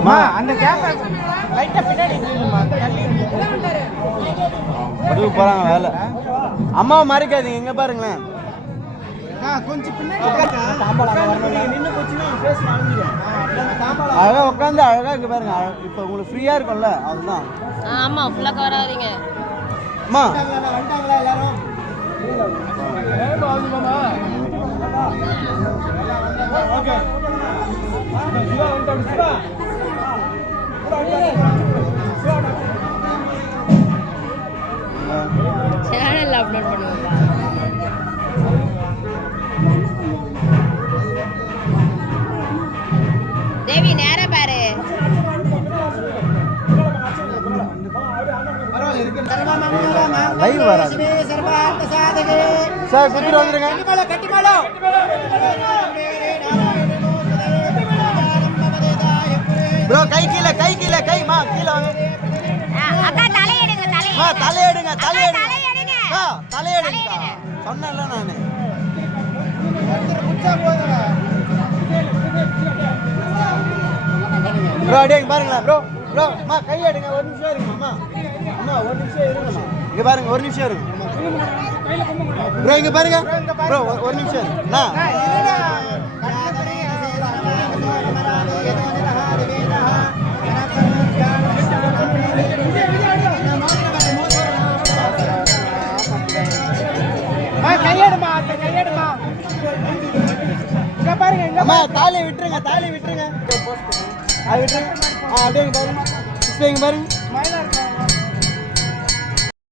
அம்மா அந்த கேப் லைட்டா பின்னாடி அதுக்கு போறாங்க வேலை. அம்மாவை மறைக்காதீங்க, இங்க பாருங்களேன். கொஞ்சம் பின்னாடி அழகா உட்காந்து அழகா இங்க பாருங்க. இப்போ உங்களுக்கு ஃப்ரீயா இருக்கும்ல, அதுதான். ஆமா, ஃபுல்லா கவர் ஆவறீங்க. அம்மா வந்துட்டாங்களா எல்லாரும்? ஓகே சிவா வந்துட்டாங்க. சிவா சேனல்ல அப்லோட் பண்ணுவோம்பா. தேவி நேரா பாரு. லைவ் வராது சார், குத்திட்டு வந்துருங்க. ப்ரோ கை கீழே, கை கீழே, கைமா கீழே வாங்க. அக்கா தலையெடுங்க, தலையெடுங்க, தலையெடுங்க, தலையெடுங்க. சொன்னேன்ல நானு. ப்ரோ அப்படியே பாருங்களேன். ப்ரோ ப்ரோ அம்மா கை எடுங்க, ஒரு நிமிஷம் இருங்கம்மா. அம்மா ஒரு நிமிஷம் இருங்கம்மா. இங்க பாருங்க, ஒரு நிமிஷம் இருங்க ப்ரோ. இங்க பாருங்க ப்ரோ, ஒரு நிமிஷம் இருங்க. கையெடுமா, கையெடுமா. இங்க பாருங்க, அம்மா தாலியை விட்டுருங்க, தாலியை விட்டுருங்க. அது விட்டுருங்க. அப்படியே பாருங்க, பாருங்க. மயிலா இருக்கா?